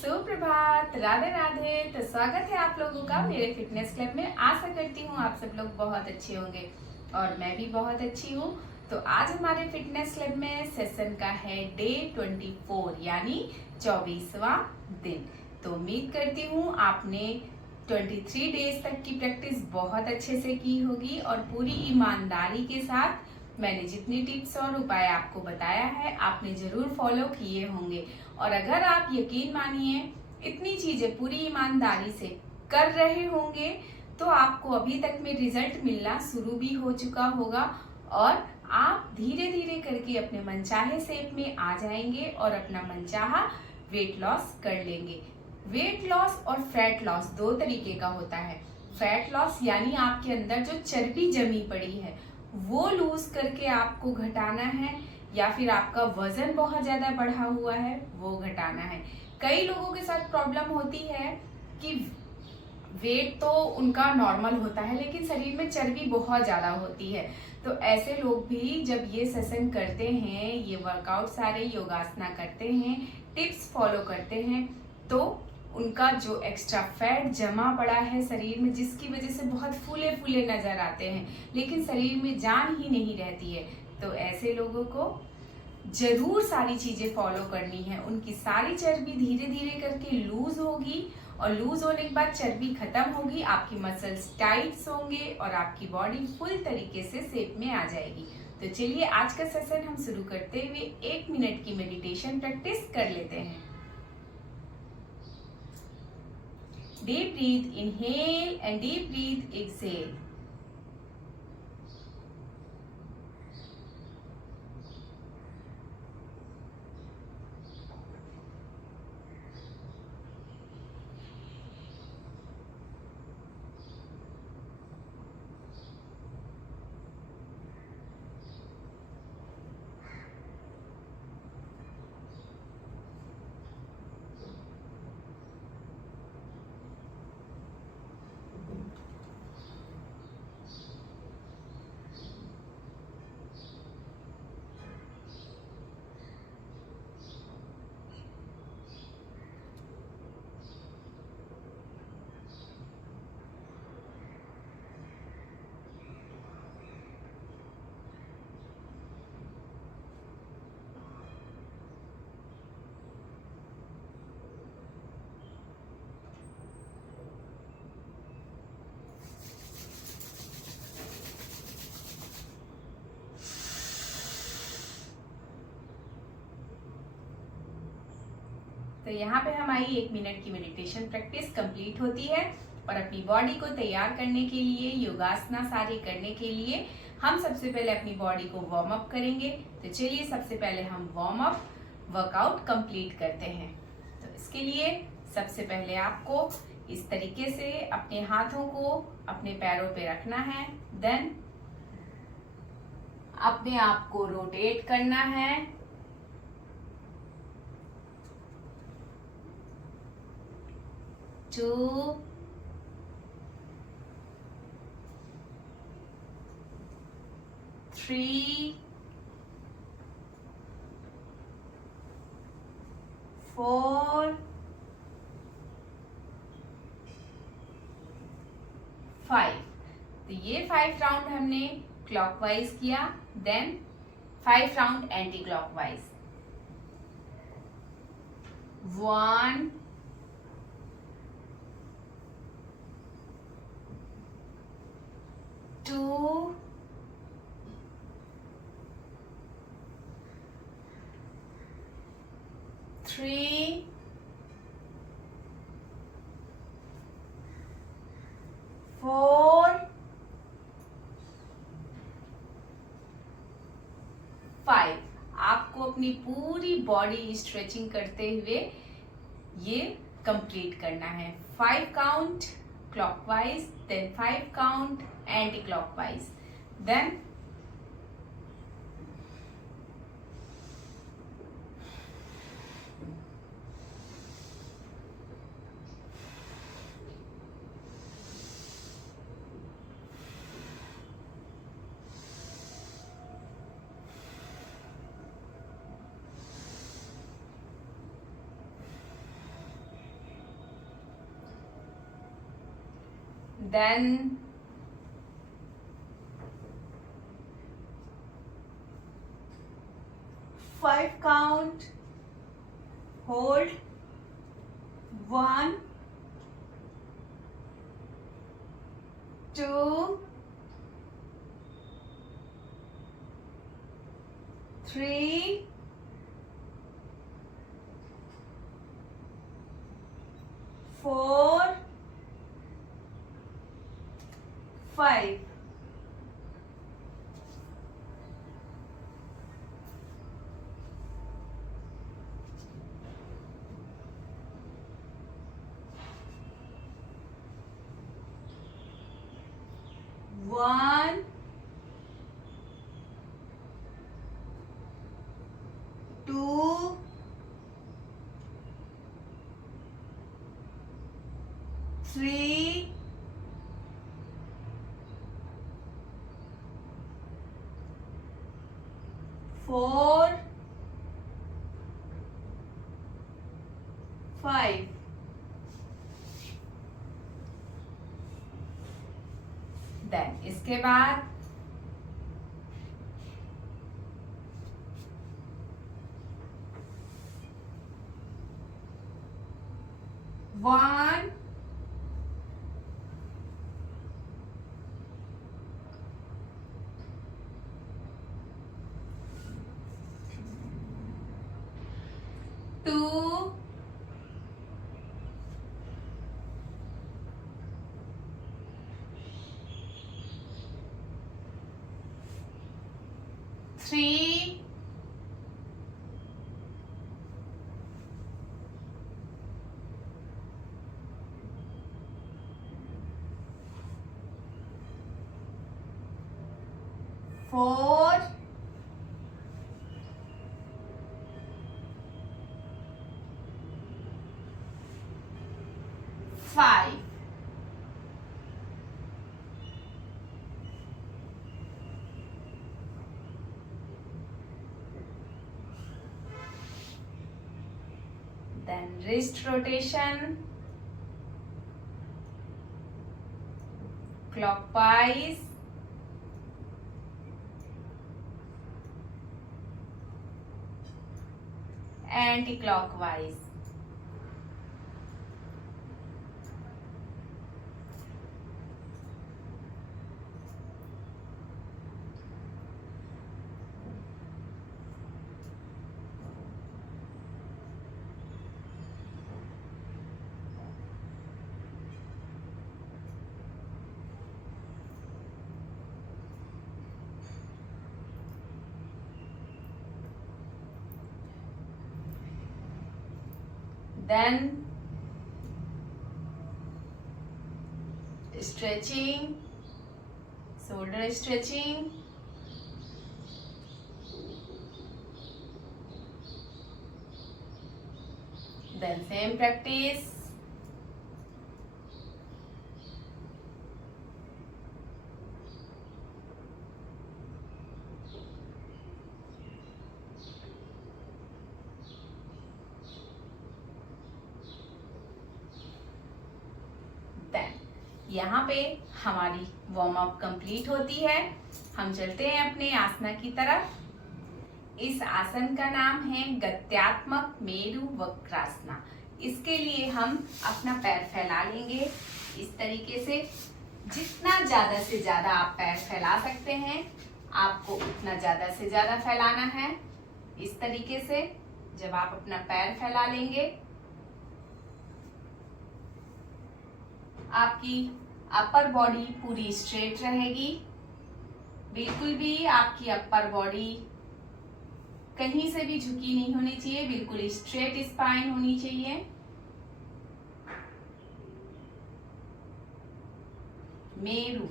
सुप्रभात, राधे राधे। तो स्वागत है आप लोगों का मेरे फिटनेस क्लब में। आशा करती हूँ आप सब लोग बहुत अच्छे होंगे और मैं भी बहुत अच्छी हूँ। तो आज हमारे फिटनेस क्लब में सेशन का है डे 24 यानी 24वां दिन। तो उम्मीद करती हूँ आपने 23 डेज तक की प्रैक्टिस बहुत अच्छे से की होगी और पूरी ईमानदारी के साथ मैंने जितनी टिप्स और उपाय आपको बताया है आपने जरूर फॉलो किए होंगे। और अगर आप यकीन मानिए इतनी चीजें पूरी ईमानदारी से कर रहे होंगे तो आपको अभी तक में रिजल्ट मिलना शुरू भी हो चुका होगा और आप धीरे धीरे करके अपने मनचाहे शेप में आ जाएंगे और अपना मनचाहा वेट लॉस कर लेंगे। वेट लॉस और फैट लॉस दो तरीके का होता है। फैट लॉस यानी आपके अंदर जो चर्बी जमी पड़ी है वो लूज करके आपको घटाना है, या फिर आपका वजन बहुत ज्यादा बढ़ा हुआ है वो घटाना है। कई लोगों के साथ प्रॉब्लम होती है कि वेट तो उनका नॉर्मल होता है लेकिन शरीर में चर्बी बहुत ज्यादा होती है। तो ऐसे लोग भी जब ये सेशन करते हैं, ये वर्कआउट सारे योगासना करते हैं, टिप्स फॉलो करते हैं, तो उनका जो एक्स्ट्रा फैट जमा पड़ा है शरीर में जिसकी वजह से बहुत फूले फूले नजर आते हैं लेकिन शरीर में जान ही नहीं रहती है, तो ऐसे लोगों को जरूर सारी चीजें फॉलो करनी है। उनकी सारी चर्बी धीरे धीरे करके लूज होगी और लूज होने के बाद चर्बी खत्म होगी, आपकी मसल्स टाइट्स होंगे और आपकी बॉडी फुल तरीके से शेप में आ जाएगी। तो चलिए आज का सेशन हम शुरू करते हुए 1 मिनट की मेडिटेशन प्रैक्टिस कर लेते हैं। Deep breath inhale and deep breath exhale. तो यहाँ पे हमारी 1 मिनट की मेडिटेशन प्रैक्टिस कंप्लीट होती है और अपनी बॉडी को तैयार करने के लिए, योगासना सारे करने के लिए हम सबसे पहले अपनी बॉडी को वार्म अप करेंगे। तो चलिए सबसे पहले हम वार्म अप वर्कआउट कंप्लीट करते हैं। तो इसके लिए सबसे पहले आपको इस तरीके से अपने हाथों को अपने पैरों पे रखना है, देन अपने आप को रोटेट करना है। 2 3 4 5। तो ये 5 राउंड हमने क्लॉकवाइज किया, देन 5 राउंड एंटी क्लॉकवाइज। 1 2 3 4 5। आपको अपनी पूरी बॉडी स्ट्रेचिंग करते हुए ये कंप्लीट करना है। 5 count clockwise, then 5 count anticlockwise, then then 5 count, hold, 1, 2, 3, 4, 5. One, 2, 3, 4, 5. Then इसके बाद 1, 2, 3, 4, 5. Then wrist rotation, clockwise, anti-clockwise. Then stretching, shoulder stretching, then same practice. यहाँ पे हमारी वार्म अप कंप्लीट होती है। हम चलते हैं अपने आसना की तरफ। इस आसन का नाम है गत्यात्मक मेरु वक्रासना। इसके लिए हम अपना पैर फैला लेंगे इस तरीके से। जितना ज्यादा से ज्यादा आप पैर फैला सकते हैं, आपको उतना ज्यादा से ज्यादा फैलाना है। इस तरीके से जब आप अपना पैर फैला लेंगे, आपकी अपर बॉडी पूरी स्ट्रेट रहेगी। बिल्कुल भी आपकी अपर बॉडी कहीं से भी झुकी नहीं होनी चाहिए, बिल्कुल स्ट्रेट स्पाइन होनी चाहिए। मेरु,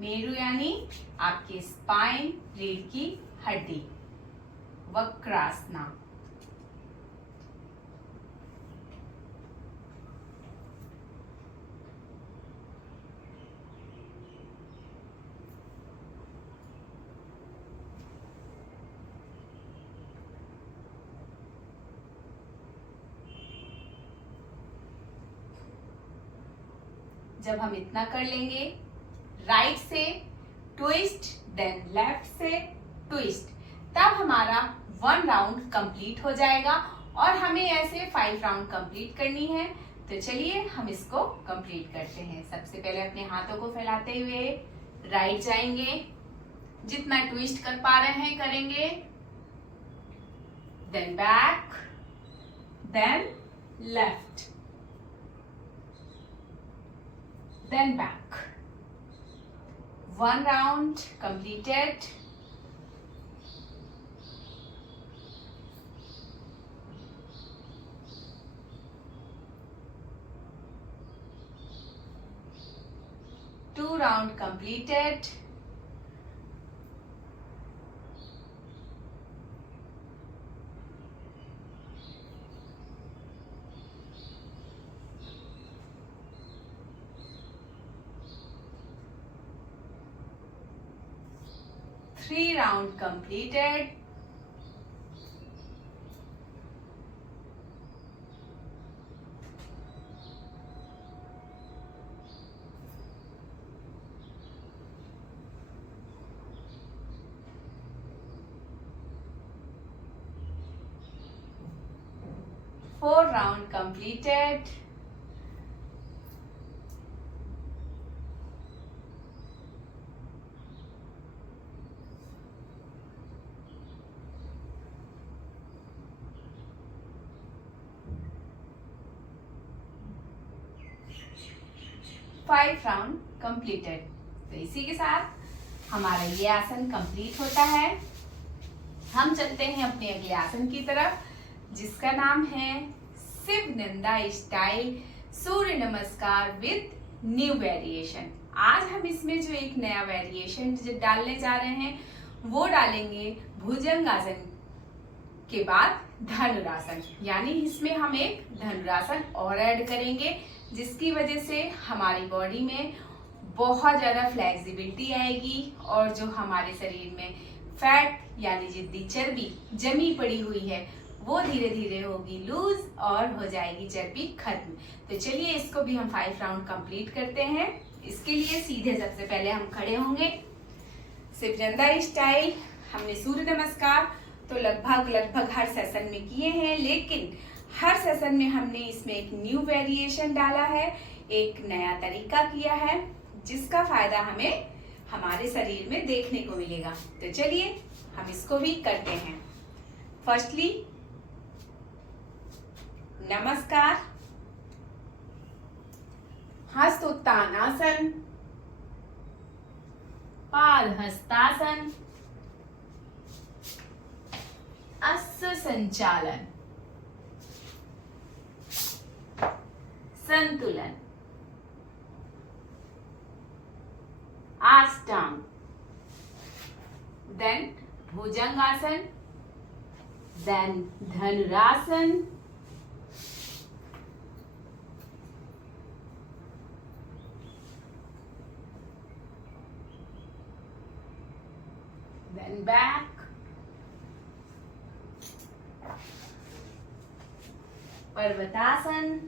मेरु यानी आपके स्पाइन, रीढ़ की हड्डी। वक्रासना। जब हम इतना कर लेंगे, राइट से ट्विस्ट, देन लेफ्ट से ट्विस्ट, तब हमारा 1 राउंड कंप्लीट हो जाएगा और हमें ऐसे 5 राउंड कंप्लीट करनी है। तो चलिए हम इसको कंप्लीट करते हैं। सबसे पहले अपने हाथों को फैलाते हुए राइट जाएंगे, जितना ट्विस्ट कर पा रहे हैं करेंगे, then back, then left, then back. 1 round completed. Two round completed. Three round completed. Four round completed. Five round completed. तो इसी के साथ हमारा ये आसन कंप्लीट होता है। हम चलते हैं अपने अगले आसन की तरफ, जिसका नाम है शिव नंदा स्टाइल सूर्य नमस्कार विद न्यू वेरिएशन। आज हम इसमें जो एक नया वेरिएशन डालने जा रहे हैं वो डालेंगे भुजंगासन के बाद धनुरासन, यानी इसमें हम एक धनुरासन और ऐड करेंगे, जिसकी वजह से हमारी बॉडी में बहुत ज़्यादा फ्लेक्सिबिलिटी आएगी और जो हमारे शरीर में फैट यानी जितनी चर्बी जमी पड़ी हुई है वो धीरे धीरे होगी लूज और हो जाएगी चर्बी खत्म। तो चलिए इसको भी हम 5 राउंड कंप्लीट करते हैं। इसके लिए सीधे सबसे पहले हम खड़े होंगे शिवनंदा स्टाइल। हमने सूर्य नमस्कार तो लगभग हर सेशन में किए हैं, लेकिन हर सेशन में हमने इसमें एक न्यू वेरिएशन डाला है, एक नया तरीका किया है, जिसका फायदा हमें हमारे शरीर में देखने को मिलेगा। तो चलिए हम इसको भी करते हैं। फर्स्टली नमस्कार, हस्त उत्तानासन, पाद हस्तासन, अश्व संचालन, संतुलन, आष्टांग, देन भुजंगासन, देन धनुरासन, then back, पर्वतासन,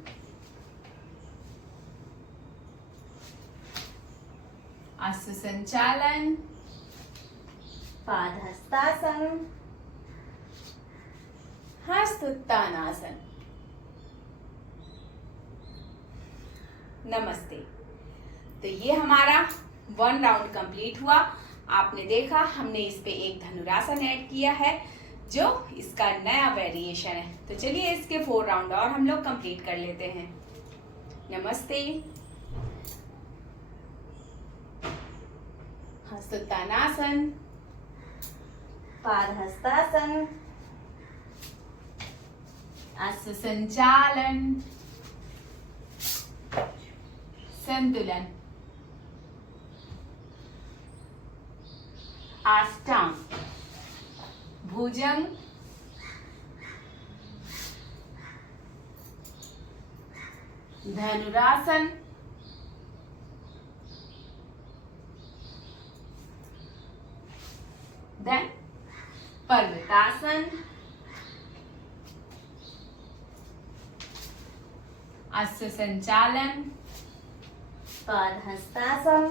अश्व संचालन, पादहस्तासन, हस्त उत्तानासन। नमस्ते। तो ये हमारा 1 राउंड कंप्लीट हुआ। आपने देखा हमने इस पे एक धनुरासन ऐड किया है जो इसका नया वेरिएशन है। तो चलिए इसके 4 राउंड और हम लोग कंप्लीट कर लेते हैं। नमस्ते, हस्तोत्तानासन, पादहस्तासन, अश्व संचालन, संतुलन, आष्टांग, भुजंग, धनुरासन, देन पर्वतासन, अश्व संचालन, पादहस्तासन,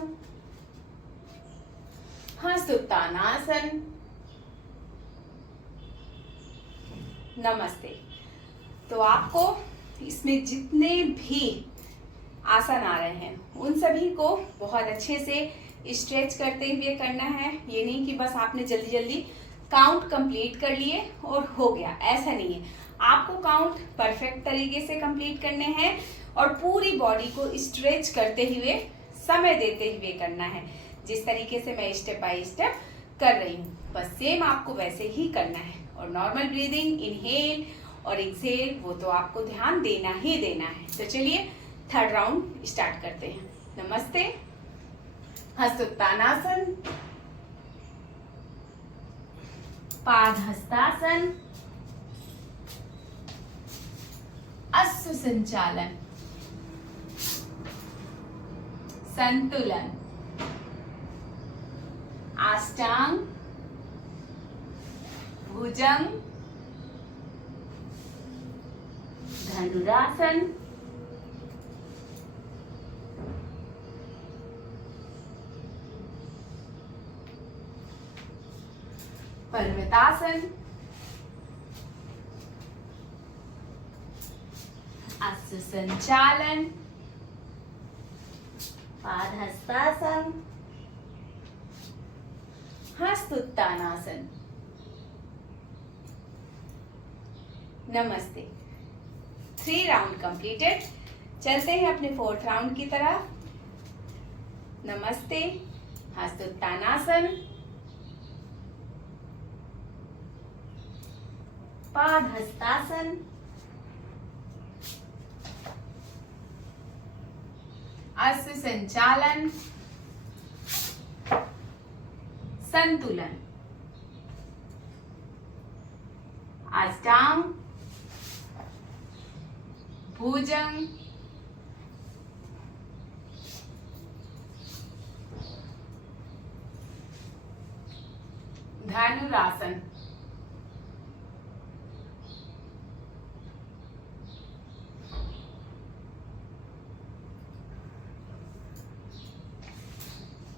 हस्तोत्तानासन। नमस्ते। तो आपको इसमें जितने भी आसन आ रहे हैं उन सभी को बहुत अच्छे से स्ट्रेच करते हुए करना है। ये नहीं कि बस आपने जल्दी जल्दी काउंट कंप्लीट कर लिए और हो गया, ऐसा नहीं है। आपको काउंट परफेक्ट तरीके से कंप्लीट करने हैं और पूरी बॉडी को स्ट्रेच करते हुए, समय देते हुए करना है। जिस तरीके से मैं स्टेप बाय स्टेप कर रही हूँ, बस सेम आपको वैसे ही करना है। और नॉर्मल ब्रीदिंग, इनहेल और एक्सहेल, वो तो आपको ध्यान देना ही देना है। तो चलिए थर्ड राउंड स्टार्ट करते हैं। नमस्ते, हस्तोत्तानासन, पादहस्तासन, अश्व संचालन, संतुलन, अष्टांग, भुजंग, धनुरासन, पर्वतासन, अश्व संचालन, पादहस्तासन, हस्तोत्तानासन। नमस्ते। 3 राउंड कंप्लीटेड। चलते हैं अपने 4th राउंड की तरफ। नमस्ते, हस्तोत्तानासन, पादहस्तासन, अश्व संचालन, संतुलन, अष्टांग, भुजंग, धनुरासन।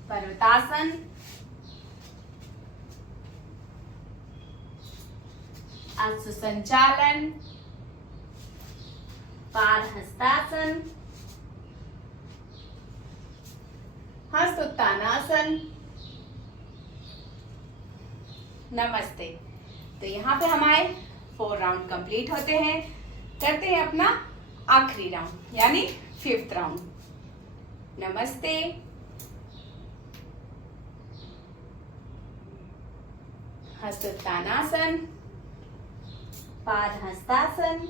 पर्वतासन, अश्व संचालन, पादहस्तासन, हस्तोत्तानासन। नमस्ते। तो यहाँ पे हमारे 4 राउंड कंप्लीट होते हैं। करते हैं अपना आखिरी राउंड यानी 5th राउंड। नमस्ते, हस्तोत्तानासन, पादहस्तासन,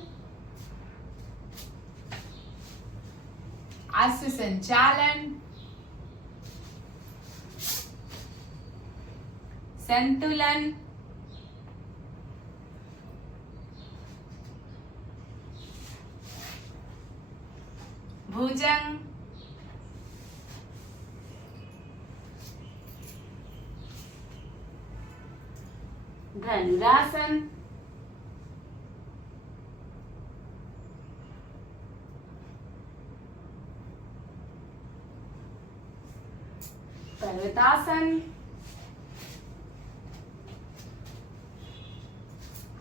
अश्व संचालन, संतुलन, भुजंग, धनुरासन, पर्वतासन,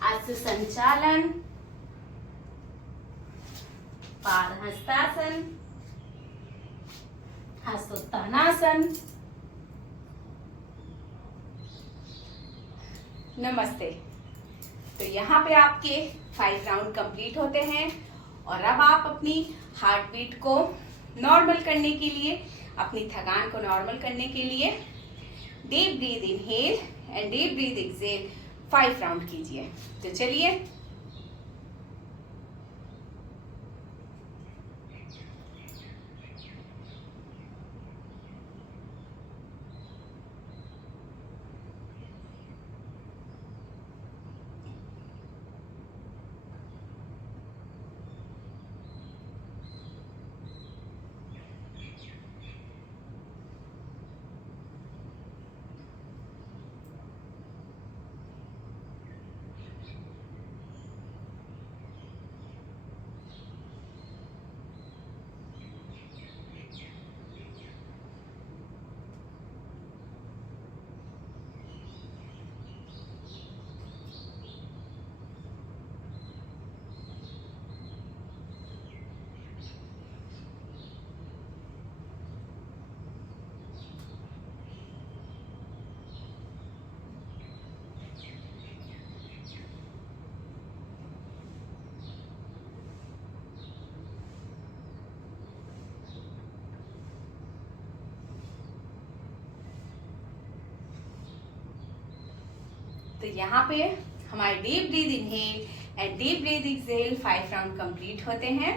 अश्व संचालन, पादहस्तासन, हस्तोत्तानासन। नमस्ते। तो यहाँ पे आपके 5 राउंड कंप्लीट होते हैं और अब आप अपनी हार्ट बीट को नॉर्मल करने के लिए, अपनी थकान को नॉर्मल करने के लिए deep breath inhale and deep breath exhale 5 round कीजिए। तो चलिए तो यहाँ पे हमारे deep breath inhale and deep breath exhale 5 round complete होते हैं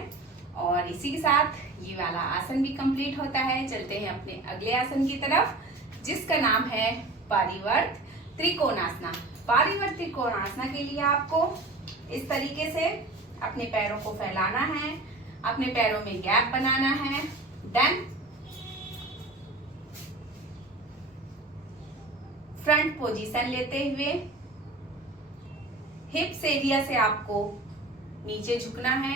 और इसी के साथ ये वाला आसन भी कंप्लीट होता है। चलते हैं अपने अगले आसन की तरफ, जिसका नाम है पारिवर्त त्रिकोणासना। पारिवर्त त्रिकोणासना के लिए आपको इस तरीके से अपने पैरों को फैलाना है, अपने पैरों में गैप बनाना है। देन फ्रंट पोजीशन लेते हुए हिप्स एरिया से आपको नीचे झुकना है।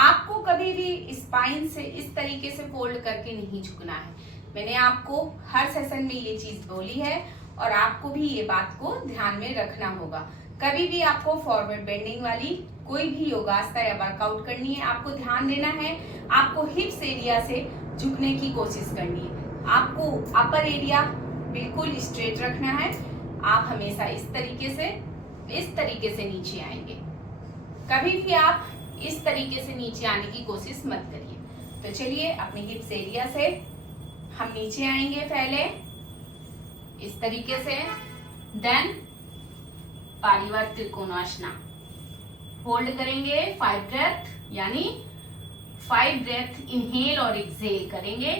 आपको कभी भी स्पाइन से इस तरीके से फोल्ड करके नहीं झुकना है। मैंने आपको हर सेशन में ये चीज बोली है और आपको भी ये बात को ध्यान में रखना होगा। कभी भी आपको फॉरवर्ड बेंडिंग वाली कोई भी योगासना या वर्कआउट करनी है, आपको ध्यान देना है, आपको हिप्स एरिया से झुकने की कोशिश करनी है। आपको अपर एरिया बिल्कुल स्ट्रेट रखना है। आप हमेशा इस तरीके से नीचे आएंगे। कभी भी आप इस तरीके से नीचे आने की कोशिश मत करिए। तो चलिए अपने हिप्स एरिया से हम नीचे आएंगे पहले इस तरीके से। देन पारिवर्त त्रिकोणासना होल्ड करेंगे 5 ब्रेथ, यानी 5 ब्रेथ इनहेल और एक्सहेल करेंगे।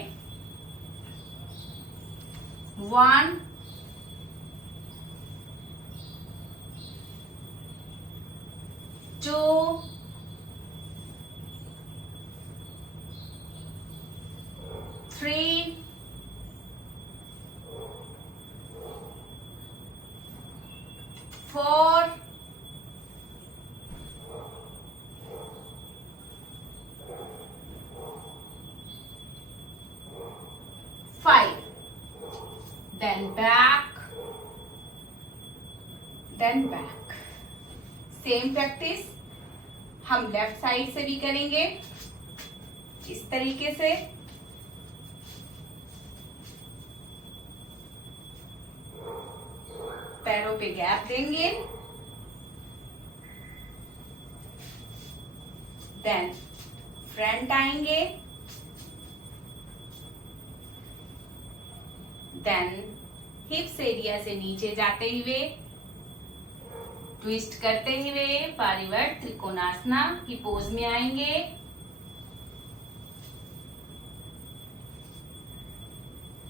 1 2 3 4 5 then back, then back। Same practice हम लेफ्ट साइड से भी करेंगे इस तरीके से। पैरों पे गैप देंगे। देन फ्रंट आएंगे। देन हिप्स एरिया से नीचे जाते हुए ट्विस्ट करते हुए पारिवर्त त्रिकोणासना की पोज में आएंगे।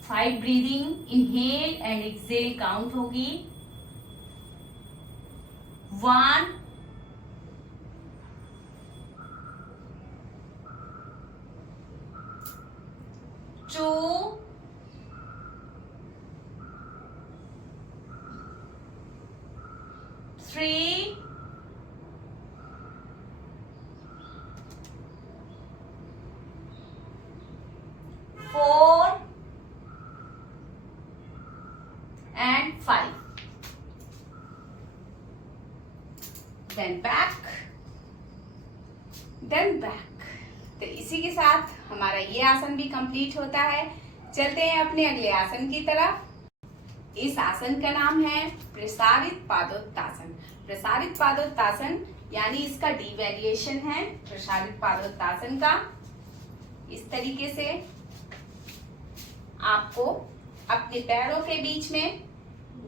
Five breathing inhale and exhale count होगी। 1 2 3 4 and 5। Then back, then back। तो इसी के साथ हमारा ये आसन भी कंप्लीट होता है। चलते हैं अपने अगले आसन की तरफ। इस आसन का नाम है प्रसारित पादोत्तासन। प्रसारित पादोत्तासन यानी इसका डी वेरिएशन है प्रसारित पादोत्तासन का। इस तरीके से आपको अपने पैरों के बीच में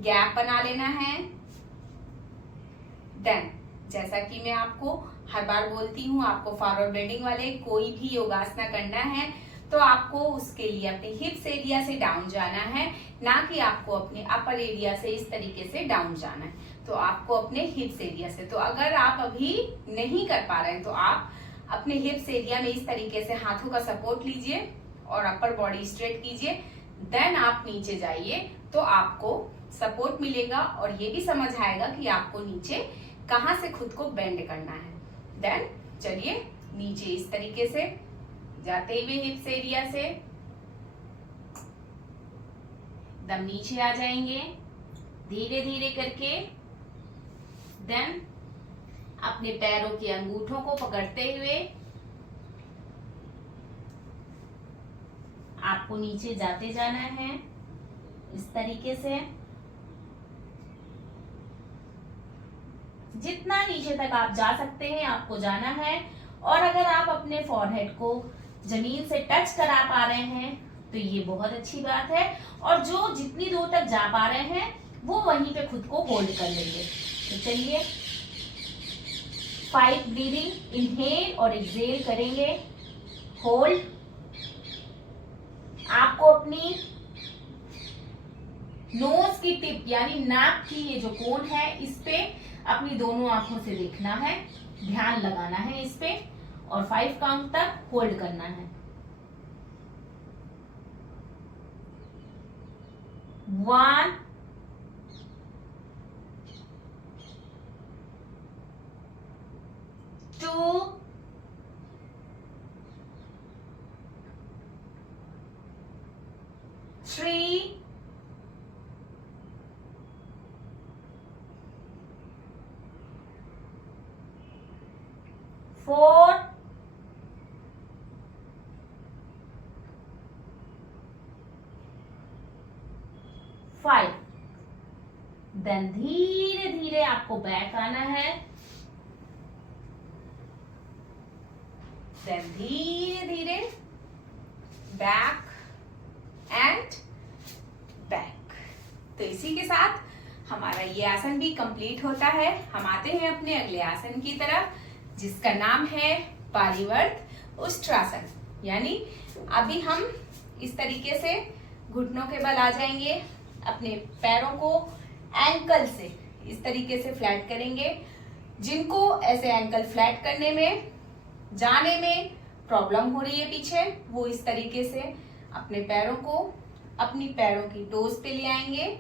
गैप बना लेना है। देन जैसा कि मैं आपको हर बार बोलती हूँ, आपको फॉरवर्ड बेंडिंग वाले कोई भी योगासना करना है तो आपको उसके लिए अपने हिप्स एरिया से डाउन जाना है, ना कि आपको अपने अपर एरिया से इस तरीके से डाउन जाना है। तो आपको अपने हिप्स एरिया से, तो अगर आप अभी नहीं कर पा रहे हैं तो आप अपने हिप्स एरिया में इस तरीके से हाथों का सपोर्ट लीजिए और अपर बॉडी स्ट्रेट कीजिए। देन आप नीचे जाइए तो आपको सपोर्ट मिलेगा और ये भी समझ आएगा कि आपको नीचे कहाँ से खुद को बेंड करना है। देन चलिए नीचे इस तरीके से जाते हुए हिप्स एरिया से दम नीचे आ जाएंगे धीरे धीरे करके। देन अपने पैरों के अंगूठों को पकड़ते हुए आपको नीचे जाते जाना है इस तरीके से। जितना नीचे तक आप जा सकते हैं आपको जाना है। और अगर आप अपने फॉरहेड को जमीन से टच करा पा रहे हैं तो ये बहुत अच्छी बात है। और जो जितनी दूर तक जा पा रहे हैं वो वहीं पे खुद को होल्ड कर लेंगे। तो चलिए 5 ब्रीदिंग, इनहेल और एक्सहेल करेंगे। होल्ड। आपको अपनी नोज की टिप यानी नाक की ये जो कोन है इस पे अपनी दोनों आंखों से देखना है, ध्यान लगाना है इस पे और 5 काउंट तक होल्ड करना है। 1 2 3 4 5। देन धीरे धीरे आपको बैक आना है। देन धीरे धीरे बैक एंड बैक। तो इसी के साथ हमारा ये आसन भी कंप्लीट होता है। हम आते हैं अपने अगले आसन की तरफ, जिसका नाम है पारिवर्त उष्ट्रासन। यानी अभी हम इस तरीके से घुटनों के बल आ जाएंगे, अपने पैरों को एंकल से इस तरीके से फ्लैट करेंगे। जिनको ऐसे एंकल फ्लैट करने में जाने में प्रॉब्लम हो रही है पीछे, वो इस तरीके से अपने पैरों को अपनी पैरों की टोज पे ले आएंगे,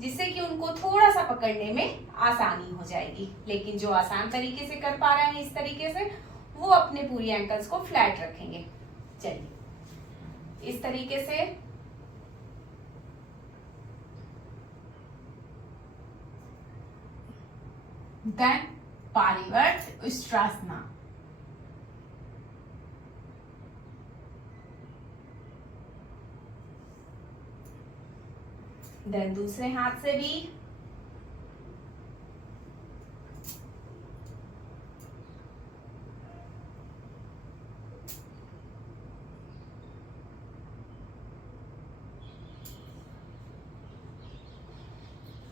जिससे कि उनको थोड़ा सा पकड़ने में आसानी हो जाएगी। लेकिन जो आसान तरीके से कर पा रहे हैं इस तरीके से, वो अपने पूरी एंकल्स को फ्लैट रखेंगे। चलिए इस तरीके से देन पारिवर्त उष्ट्रासना। देन दूसरे हाथ से भी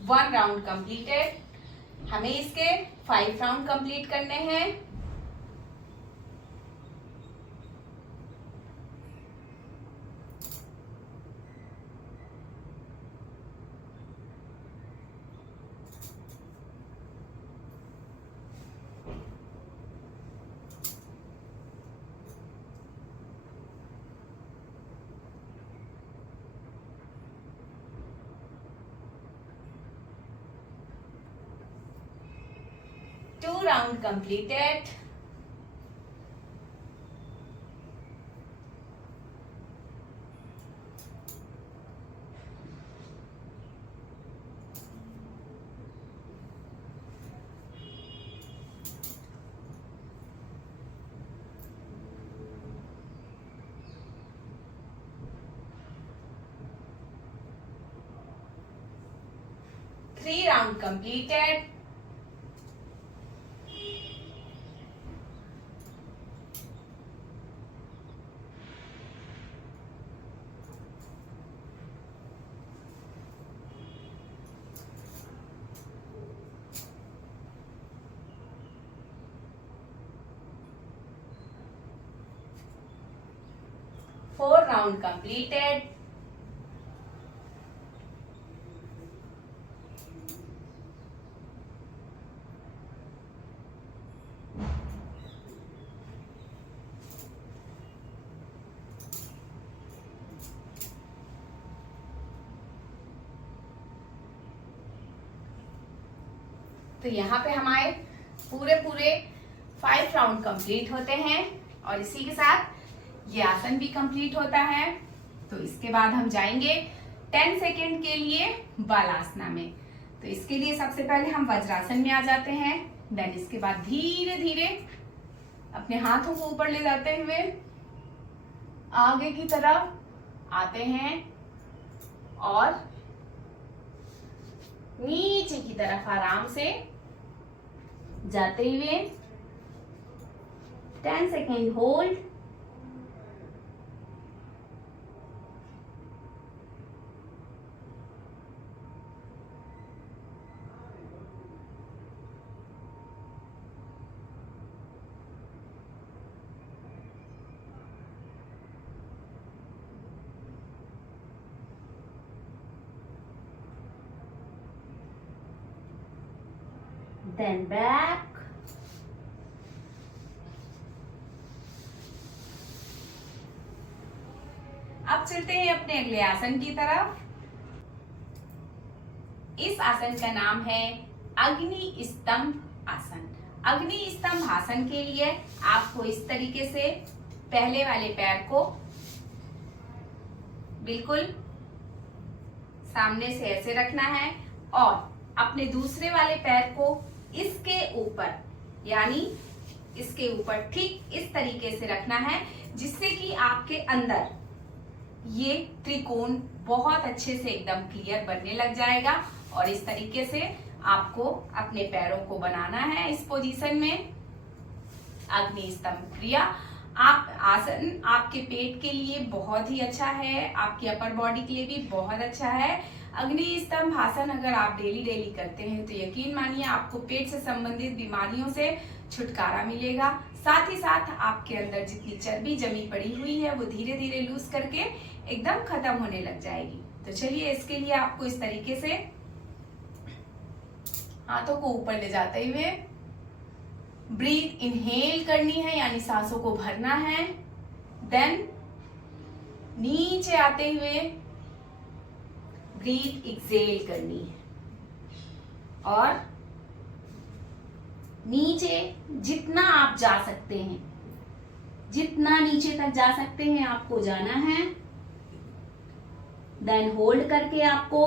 वन राउंड कंप्लीटेड। हमें इसके 5 राउंड कंप्लीट करने हैं। Two round completed. Three round completed. Four round completed. तो यहाँ पे हमारे पूरे 5 राउंड कंप्लीट होते हैं और इसी के साथ ये आसन भी कंप्लीट होता है। तो इसके बाद हम जाएंगे 10 सेकेंड के लिए बालासना में। तो इसके लिए सबसे पहले हम वज्रासन में आ जाते हैं। देन इसके बाद धीरे धीरे अपने हाथों को ऊपर ले जाते हुए आगे की तरफ आते हैं और नीचे की तरफ आराम से जाते हुए 10 सेकेंड होल्ड। then back, अब चलते हैं अपने अगले आसन की तरफ। इस आसन का नाम है अग्नि स्तंभ आसन। अग्नि स्तंभ आसन के लिए आपको इस तरीके से पहले वाले पैर को बिल्कुल सामने से ऐसे रखना है और अपने दूसरे वाले पैर को इसके ऊपर, यानी इसके ऊपर ठीक इस तरीके से रखना है, जिससे कि आपके अंदर ये त्रिकोण बहुत अच्छे से एकदम क्लियर बनने लग जाएगा। और इस तरीके से आपको अपने पैरों को बनाना है इस पोजीशन में। अग्नि स्तंभ क्रिया आप आसन आपके पेट के लिए बहुत ही अच्छा है, आपकी अपर बॉडी के लिए भी बहुत अच्छा है। अग्नि स्तंभ आसन अगर आप डेली करते हैं तो यकीन मानिए आपको पेट से संबंधित बीमारियों से छुटकारा मिलेगा। साथ ही साथ आपके अंदर जितनी चर्बी जमी पड़ी हुई है वो धीरे धीरे लूज करके एकदम खत्म होने लग जाएगी। तो चलिए, इसके लिए आपको इस तरीके से हाथों को ऊपर ले जाते हुए ब्रीथ इनहेल करनी है, यानी सांसों को भरना है। देन नीचे आते हुए ब्रीथ एक्सेल करनी है और नीचे जितना आप जा सकते हैं, जितना नीचे तक जा सकते हैं आपको जाना है। देन होल्ड करके आपको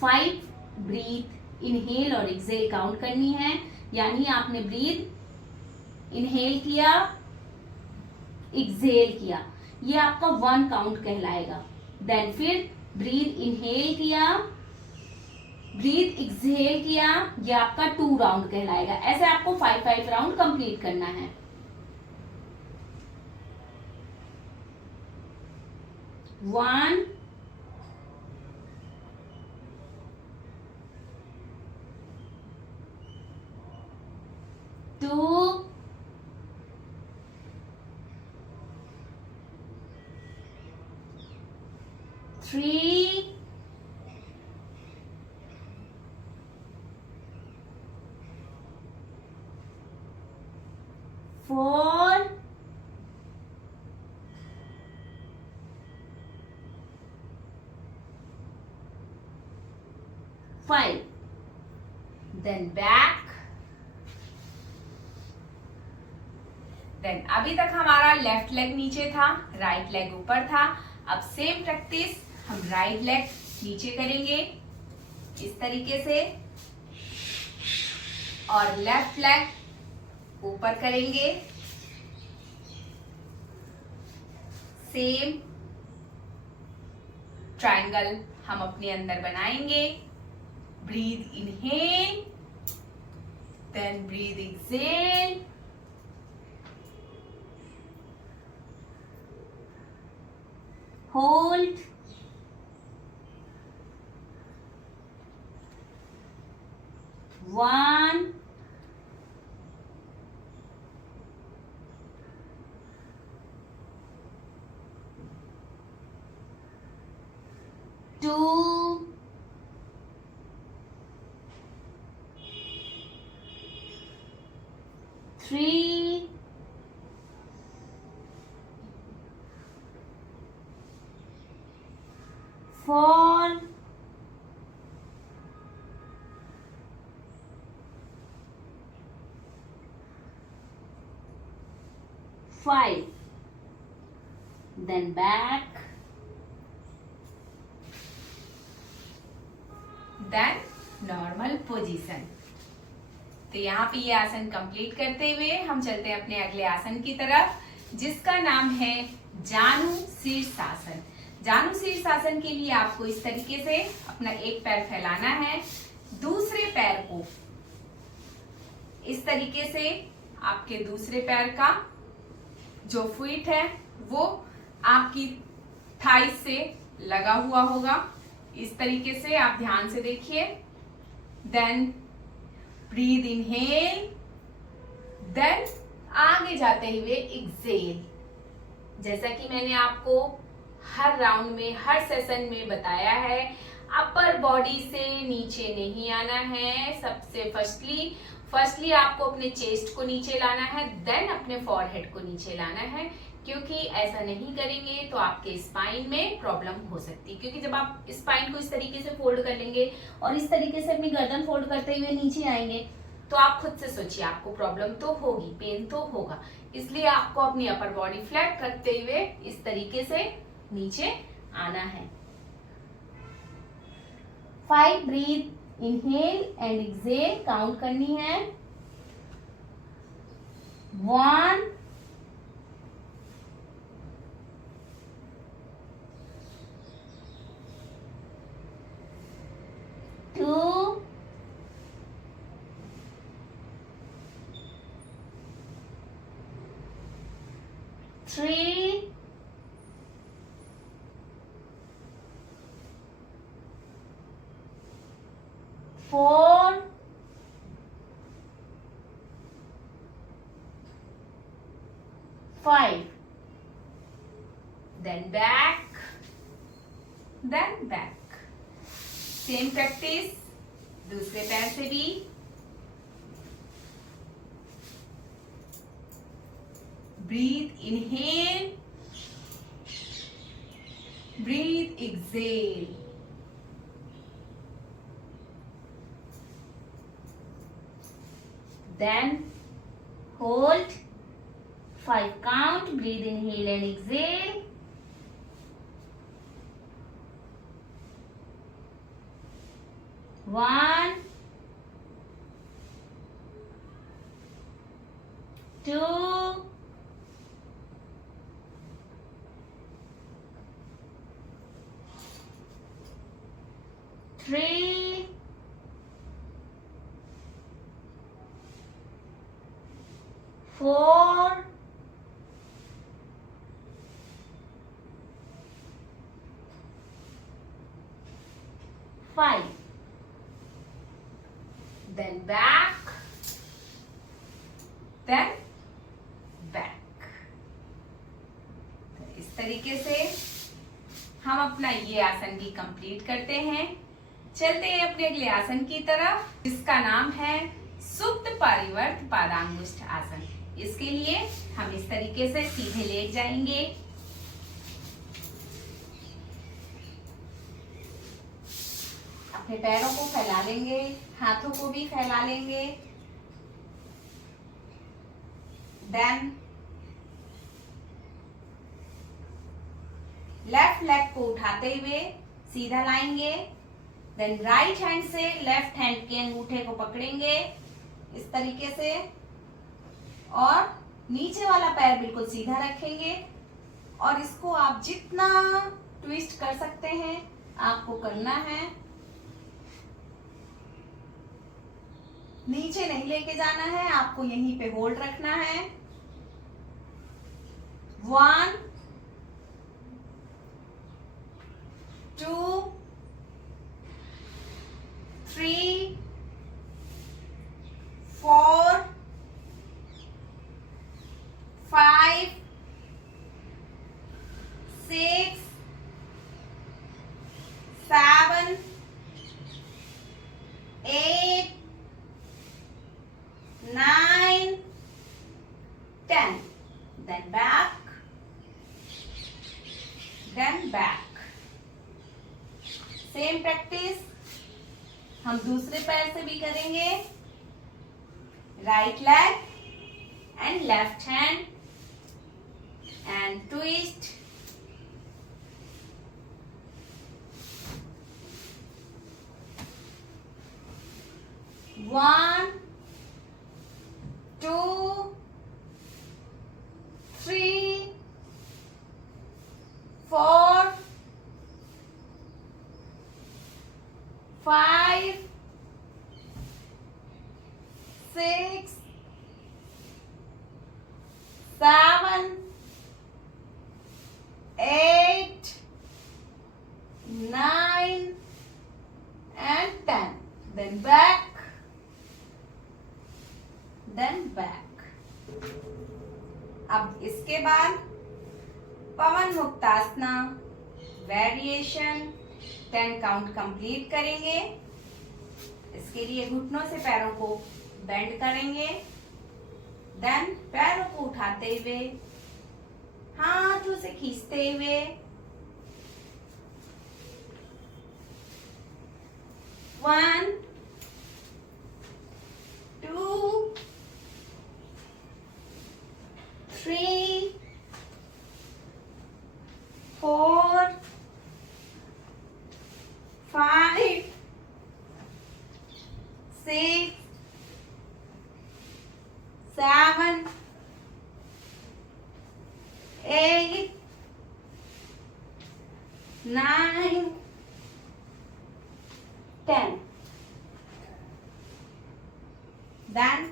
5 ब्रीथ इनहेल और एक्सेल काउंट करनी है, यानी आपने ब्रीथ इनहेल किया, एक्सेल किया, ये आपका 1 काउंट कहलाएगा। देन फिर ब्रीथ इनहेल किया, ब्रीथ एक्सेल किया, ये आपका 2 राउंड कहलाएगा। ऐसे आपको 5 राउंड कंप्लीट करना है। वन, 2, 3, 4, 5. Then back. देन अभी तक हमारा लेफ्ट लेग नीचे था, राइट लेग ऊपर था। अब सेम प्रैक्टिस हम राइट लेग नीचे करेंगे इस तरीके से और लेफ्ट लेग ऊपर करेंगे। सेम ट्रायंगल हम अपने अंदर बनाएंगे। Breathe inhale, then breathe exhale, hold, one, 2, 3, 4, 5. Then back. Then normal position. तो यहाँ पे ये आसन कंप्लीट करते हुए हम चलते हैं अपने अगले आसन की तरफ, जिसका नाम है जानु शीर्षासन। जानु शीर्षासन के लिए आपको इस तरीके से अपना एक पैर फैलाना है, दूसरे पैर को इस तरीके से आपके दूसरे पैर का जो फीट है वो आपकी थाइस से लगा हुआ होगा। इस तरीके से आप ध्यान से देखिए। देन ब्रीथ इनहेल, देन आगे जाते हुए एक्सेल। जैसा कि मैंने आपको हर राउंड में, हर सेशन में बताया है, अपर बॉडी से नीचे नहीं आना है। सबसे फर्स्टली आपको अपने चेस्ट को नीचे लाना है, देन अपने फॉरहेड को नीचे लाना है, क्योंकि ऐसा नहीं करेंगे तो आपके स्पाइन में प्रॉब्लम हो सकती है। क्योंकि जब आप स्पाइन को इस तरीके से फोल्ड कर लेंगे और इस तरीके से अपनी गर्दन फोल्ड करते हुए नीचे आएंगे तो आप खुद से सोचिए, आपको प्रॉब्लम तो होगी, पेन तो होगा। इसलिए आपको अपनी अपर बॉडी फ्लैट रखते हुए इस तरीके से नीचे आना है। 5 breath, inhale and exhale count करनी है। 1 2 3 4 5 then back, then back। Same practice दूसरे पैर से भी। Breathe inhale, breathe exhale. Then hold 5 count, breathe inhale and exhale। 1 2 3 4 5 then back, then back। तो इस तरीके से हम अपना ये आसन भी कंप्लीट करते हैं। चलते हैं अपने अगले आसन की तरफ, जिसका नाम है सुप्त परिवर्त पादांगुष्ठ आसन। इसके लिए हम इस तरीके से सीधे लेट जाएंगे। अपने पैरों को फैला लेंगे, हाथों को भी फैला लेंगे। देन लेफ्ट लेग को उठाते हुए सीधा लाएंगे। देन राइट हैंड से लेफ्ट हैंड के अंगूठे को पकड़ेंगे इस तरीके से, और नीचे वाला पैर बिल्कुल सीधा रखेंगे। और इसको आप जितना ट्विस्ट कर सकते हैं आपको करना है। नीचे नहीं लेके जाना है, आपको यहीं पे होल्ड रखना है। 1 2 3 4 5 6 7 8 9 10 then back, then back। Same practice हम दूसरे पैर से भी करेंगे। Right leg and left hand and twist. One 2 3 4 5 6 7 8 9 and 10 then back, then back। अब इसके बाद पवन मुक्तासना वेरिएशन 10 काउंट कंप्लीट करेंगे। इसके लिए घुटनों से पैरों को बेंड करेंगे। देन पैरों को उठाते हुए हाथों से खींचते हुए 1 2 3 4 5 6 7 8 9 10। देन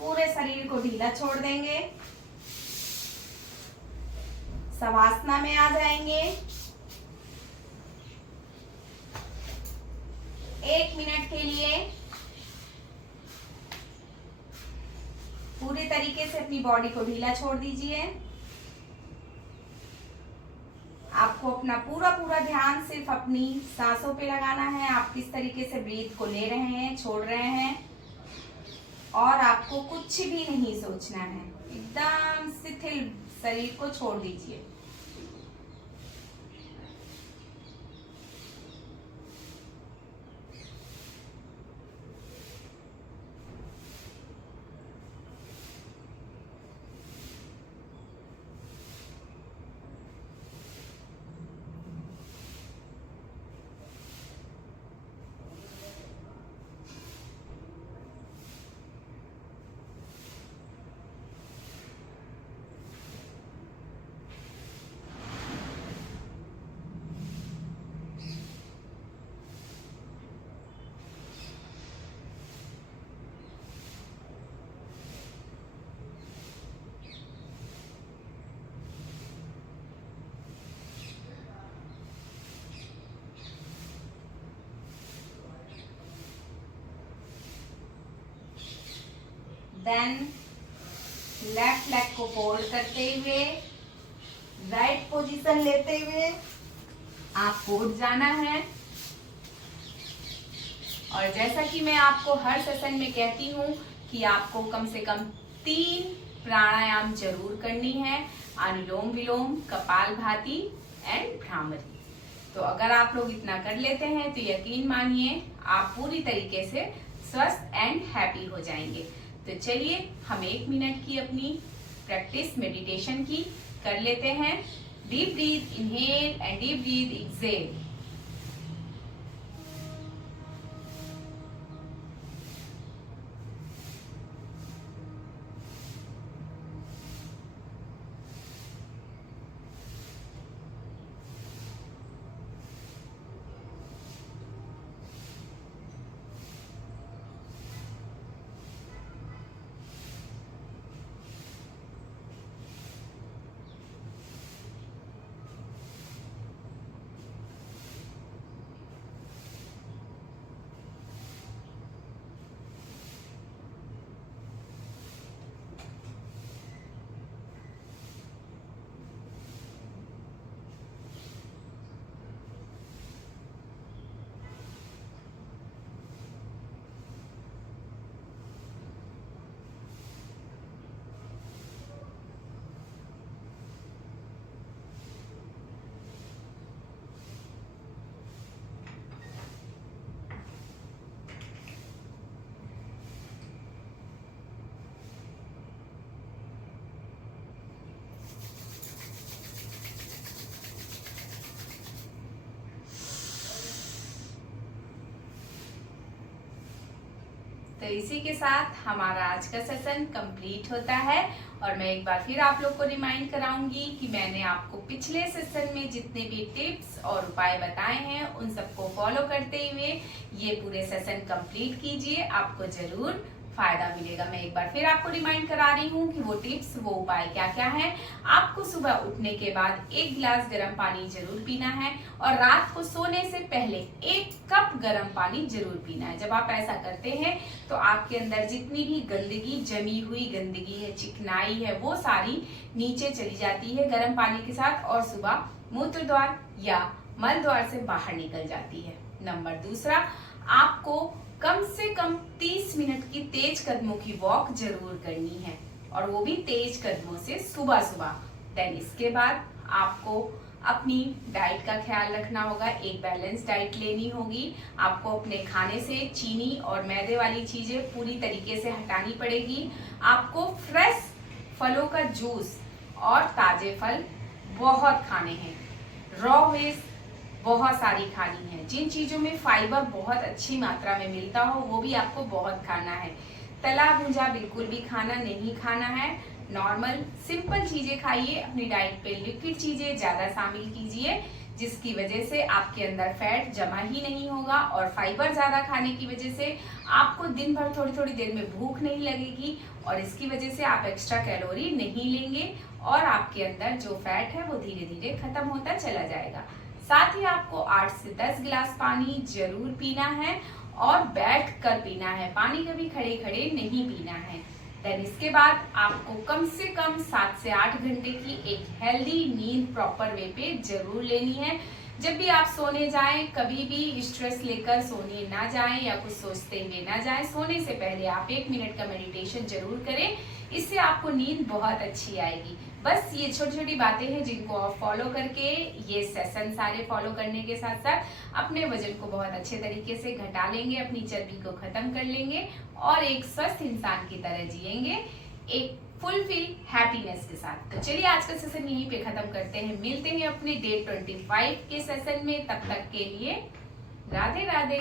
पूरे शरीर को ढीला छोड़ देंगे, शवासना में आ जाएंगे। 1 मिनट के लिए पूरी तरीके से अपनी बॉडी को ढीला छोड़ दीजिए। आपको अपना पूरा ध्यान सिर्फ अपनी सांसों पे लगाना है। आप किस तरीके से ब्रीथ को ले रहे हैं, छोड़ रहे हैं, और आपको कुछ भी नहीं सोचना है। एकदम शिथिल शरीर को छोड़ दीजिए। देन लेफ्ट लेग को फोल्ड करते हुए राइट पोजीशन लेते हुए आपको उठ जाना है। और जैसा कि मैं आपको हर सेशन में कहती हूँ कि आपको कम से कम 3 प्राणायाम जरूर करनी है, अनुलोम विलोम, कपालभाति एंड भ्रामरी। तो अगर आप लोग इतना कर लेते हैं तो यकीन मानिए आप पूरी तरीके से स्वस्थ एंड हैप्पी हो जाएंगे। तो चलिए हम 1 मिनट की अपनी प्रैक्टिस मेडिटेशन की कर लेते हैं। Deep breath inhale and deep breath exhale. तो इसी के साथ हमारा आज का सेशन कंप्लीट होता है। और मैं एक बार फिर आप लोग को रिमाइंड कराऊंगी कि मैंने आपको पिछले सेशन में जितने भी टिप्स और उपाय बताए हैं उन सबको फॉलो करते हुए ये पूरे सेशन कंप्लीट कीजिए, आपको जरूर फायदा मिलेगा। मैं एक बार फिर आपको रिमाइंड करा रही हूँ कि वो टिप्स, वो उपाय क्या क्या है। आपको सुबह उठने के बाद 1 गिलास गर्म पानी जरूर पीना है और रात को सोने से पहले 1 कप गर्म पानी जरूर पीना है। जब आप ऐसा करते हैं तो आपके अंदर जितनी भी गंदगी, जमी हुई गंदगी है, चिकनाई है, वो सारी नीचे चली जाती है गर्म पानी के साथ। और सुबह मूत्र द्वार या मल द्वार से बाहर निकल जाती है। नंबर दूसरा, आपको कम से कम 30 मिनट की तेज कदमों की वॉक जरूर करनी है, और वो भी तेज कदमों से सुबह सुबह। देन इसके बाद आपको अपनी डाइट का ख्याल रखना होगा, एक बैलेंस डाइट लेनी होगी। आपको अपने खाने से चीनी और मैदे वाली चीजें पूरी तरीके से हटानी पड़ेगी। आपको फ्रेश फलों का जूस और ताजे फल बहुत खाने हैं। रॉ वेज बहुत सारी खानी है। जिन चीजों में फाइबर बहुत अच्छी मात्रा में मिलता हो वो भी आपको बहुत खाना है। तला भुंजा बिल्कुल भी खाना नहीं खाना है। नॉर्मल सिंपल चीजें खाइए। अपनी डाइट पे लिक्विड चीजें ज्यादा शामिल कीजिए, जिसकी वजह से आपके अंदर फैट जमा ही नहीं होगा, और फाइबर ज्यादा खाने की वजह से आपको दिन भर थोड़ी थोड़ी देर में भूख नहीं लगेगी, और इसकी वजह से आप एक्स्ट्रा कैलोरी नहीं लेंगे, और आपके अंदर जो फैट है वो धीरे धीरे खत्म होता चला जाएगा। साथ ही आपको 8 से 10 गिलास पानी जरूर पीना है, और बैठ कर पीना है। पानी कभी खड़े खड़े नहीं पीना है। देन इसके बाद आपको कम से कम 7 से 8 घंटे की एक हेल्दी नींद प्रॉपर वे पे जरूर लेनी है। जब भी आप सोने जाएं, कभी भी स्ट्रेस लेकर सोने ना जाएं या कुछ सोचते हुए ना जाएं। सोने से पहले आप 1 मिनट का मेडिटेशन जरूर करें, इससे आपको नींद बहुत अच्छी आएगी। बस ये छोटी छोटी बातें हैं जिनको आप फॉलो करके, ये सेशन सारे फॉलो करने के साथ साथ अपने वजन को बहुत अच्छे तरीके से घटा लेंगे, अपनी चर्बी को खत्म कर लेंगे, और एक स्वस्थ इंसान की तरह जिएंगे, एक फुलफिल हैप्पीनेस के साथ। तो चलिए आज का सेशन यहीं पे खत्म करते हैं। मिलते हैं अपने डे 25 के सेशन में। तब तक के लिए राधे राधे।